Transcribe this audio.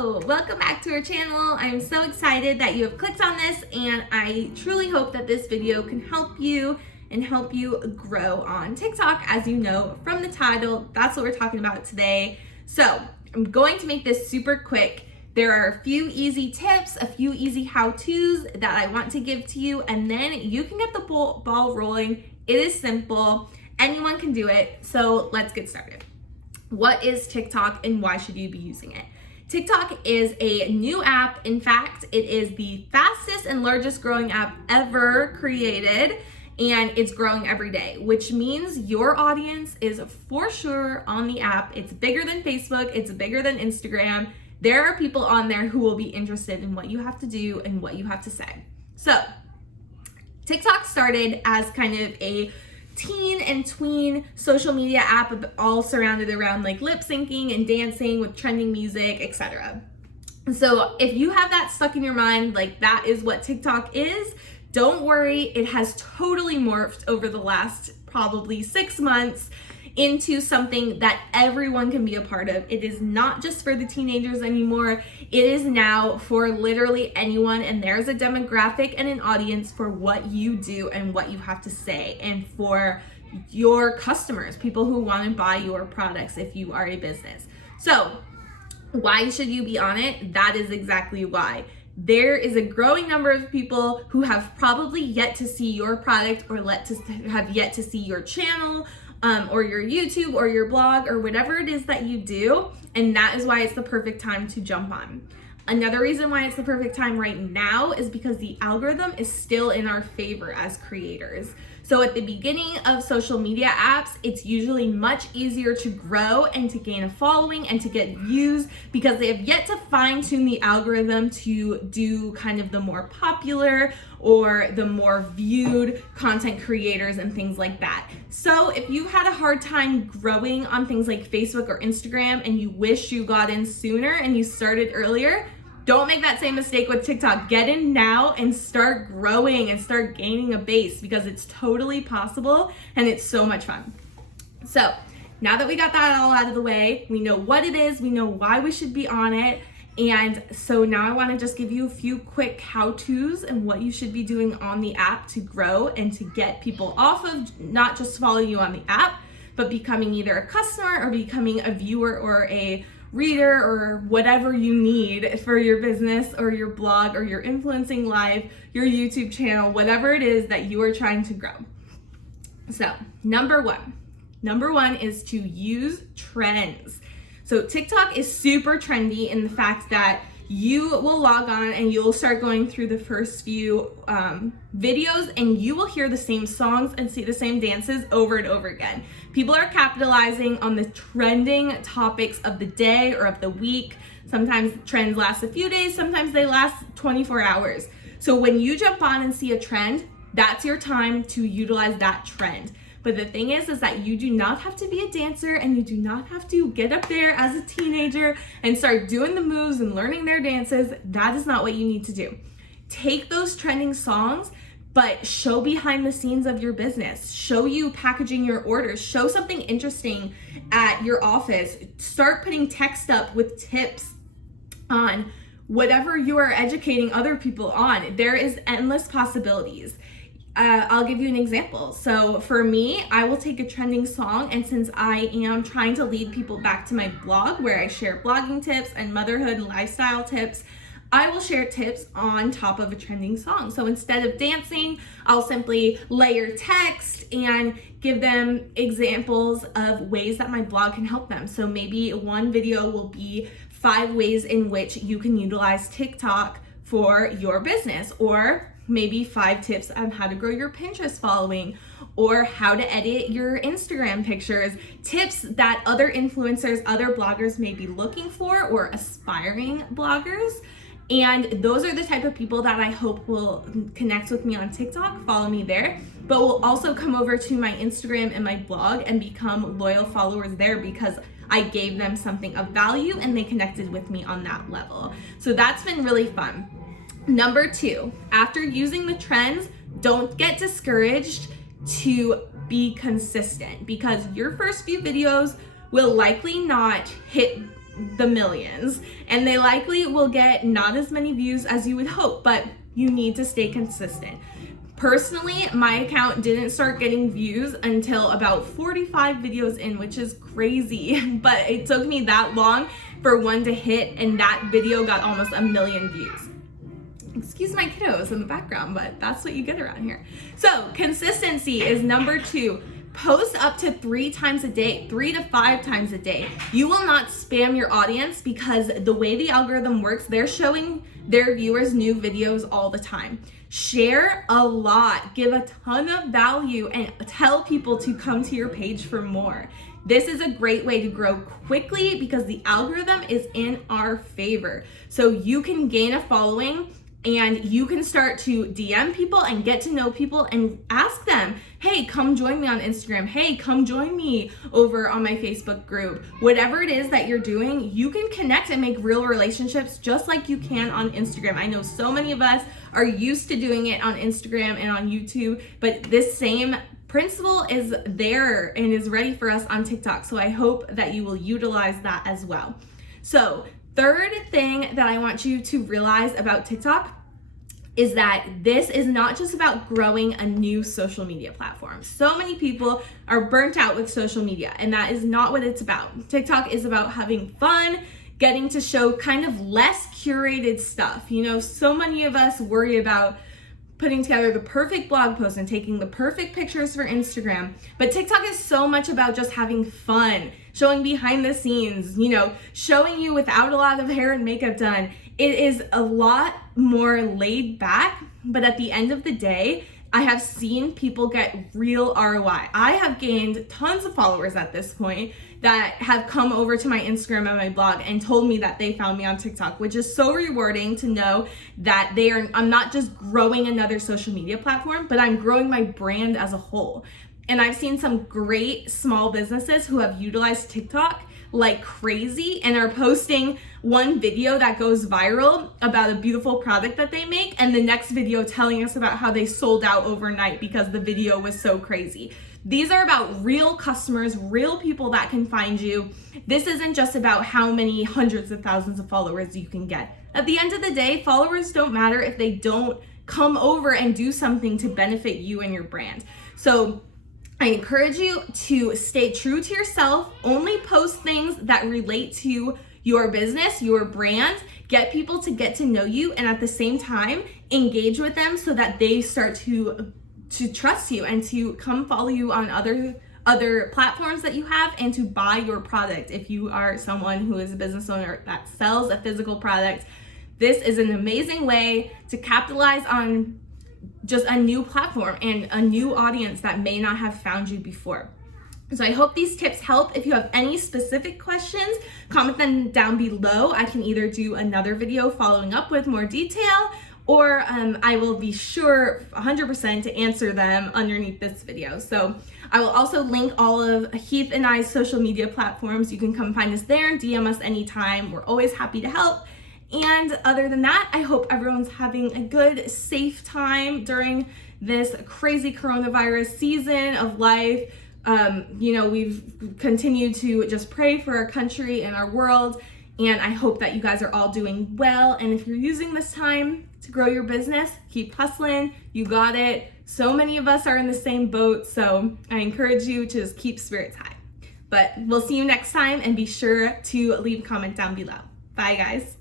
Hello, welcome back to our channel. I'm so excited that you have clicked on this, and I truly hope that this video can help you and help you grow on TikTok. As you know from the title, that's what we're talking about today. So I'm going to make this super quick. There are a few easy tips, a few easy how-tos that I want to give to you, and then you can get the ball rolling. It is simple. Anyone can do it. So let's get started. What is TikTok and why should you be using it? TikTok is a new app. In fact, it is the fastest and largest growing app ever created, and it's growing every day, which means your audience is for sure on the app. It's bigger than Facebook, it's bigger than Instagram. There are people on there who will be interested in what you have to do and what you have to say. So, TikTok started as kind of a teen and tween social media app, all surrounded around like lip syncing and dancing with trending music, etc. So if you have that stuck in your mind, like that is what TikTok is, don't worry, it has totally morphed over the last probably 6 months into something that everyone can be a part of. It is not just for the teenagers anymore. It is now for literally anyone, and there's a demographic and an audience for what you do and what you have to say, and for your customers, people who want to buy your products if you are a business. So why should you be on it? That is exactly why. There is a growing number of people who have probably yet to see your product or have yet to see your channel, or your YouTube or your blog or whatever it is that you do, and that is why it's the perfect time to jump on. Another reason why it's the perfect time right now is because the algorithm is still in our favor as creators. So at the beginning of social media apps, it's usually much easier to grow and to gain a following and to get views because they have yet to fine-tune the algorithm to do kind of the more popular or the more viewed content creators and things like that. So if you had a hard time growing on things like Facebook or Instagram and you wish you got in sooner and you started earlier, don't make that same mistake with TikTok. Get in now and start growing and start gaining a base because it's totally possible and it's so much fun. So now that we got that all out of the way, we know what it is, we know why we should be on it. And so now I want to just give you a few quick how-tos and what you should be doing on the app to grow and to get people off of not just following you on the app, but becoming either a customer or becoming a viewer or a reader or whatever you need for your business or your blog or your influencing life, your YouTube channel, whatever it is that you are trying to grow. So number one is to use trends. So TikTok is super trendy in the fact that you will log on and you'll start going through the first few videos and you will hear the same songs and see the same dances over and over again. People are capitalizing on the trending topics of the day or of the week. Sometimes trends last a few days, sometimes they last 24 hours. So when you jump on and see a trend, that's your time to utilize that trend. But the thing is that you do not have to be a dancer and you do not have to get up there as a teenager and start doing the moves and learning their dances. That is not what you need to do. Take those trending songs, but show behind the scenes of your business. Show you packaging your orders. Show something interesting at your office. Start putting text up with tips on whatever you are educating other people on. There is endless possibilities. I'll give you an example. So for me, I will take a trending song, and since I am trying to lead people back to my blog where I share blogging tips and motherhood and lifestyle tips, I will share tips on top of a trending song. So instead of dancing, I'll simply layer text and give them examples of ways that my blog can help them. So maybe one video will be 5 ways in which you can utilize TikTok for your business, or maybe 5 tips on how to grow your Pinterest following, or how to edit your Instagram pictures, tips that other influencers, other bloggers may be looking for, or aspiring bloggers. And those are the type of people that I hope will connect with me on TikTok, follow me there, but will also come over to my Instagram and my blog and become loyal followers there because I gave them something of value and they connected with me on that level. So that's been really fun. Number 2, after using the trends, don't get discouraged to be consistent because your first few videos will likely not hit the millions, and they likely will get not as many views as you would hope, but you need to stay consistent. Personally, my account didn't start getting views until about 45 videos in, which is crazy, but it took me that long for one to hit, and that video got almost 1 million views. Excuse my kiddos in the background, but that's what you get around here. So consistency is number 2. Post up to 3 times a day, 3 to 5 times a day. You will not spam your audience because the way the algorithm works, they're showing their viewers new videos all the time. Share a lot, give a ton of value, and tell people to come to your page for more. This is a great way to grow quickly because the algorithm is in our favor. So you can gain a following and you can start to DM people and get to know people and ask them, hey, come join me on Instagram. Hey, come join me over on my Facebook group. Whatever it is that you're doing, you can connect and make real relationships just like you can on Instagram. I know so many of us are used to doing it on Instagram and on YouTube, but this same principle is there and is ready for us on TikTok. So I hope that you will utilize that as well. So third thing that I want you to realize about TikTok is that this is not just about growing a new social media platform. So many people are burnt out with social media, and that is not what it's about. TikTok is about having fun, getting to show kind of less curated stuff. You know, so many of us worry about putting together the perfect blog post and taking the perfect pictures for Instagram. But TikTok is so much about just having fun, showing behind the scenes, you know, showing you without a lot of hair and makeup done. It is a lot more laid back, but at the end of the day, I have seen people get real ROI. I have gained tons of followers at this point that have come over to my Instagram and my blog and told me that they found me on TikTok, which is so rewarding to know that I'm not just growing another social media platform, but I'm growing my brand as a whole. And I've seen some great small businesses who have utilized TikTok like crazy and are posting one video that goes viral about a beautiful product that they make, and the next video telling us about how they sold out overnight because the video was so crazy. These are about real customers, real people that can find you. This isn't just about how many hundreds of thousands of followers you can get. At the end of the day, followers don't matter if they don't come over and do something to benefit you and your brand. So I encourage you to stay true to yourself, only post things that relate to your business, your brand, get people to get to know you, and at the same time, engage with them so that they start to trust you and to come follow you on other platforms that you have and to buy your product. If you are someone who is a business owner that sells a physical product, this is an amazing way to capitalize on just a new platform and a new audience that may not have found you before. So I hope these tips help. If you have any specific questions, comment them down below. I can either do another video following up with more detail, or I will be sure 100% to answer them underneath this video. So I will also link all of Heath and I's social media platforms. You can come find us there and DM us anytime. We're always happy to help. And other than that, I hope everyone's having a good, safe time during this crazy coronavirus season of life. You know, we've continued to just pray for our country and our world. And I hope that you guys are all doing well. And if you're using this time to grow your business, keep hustling. You got it. So many of us are in the same boat. So I encourage you to just keep spirits high. But we'll see you next time, and be sure to leave a comment down below. Bye, guys.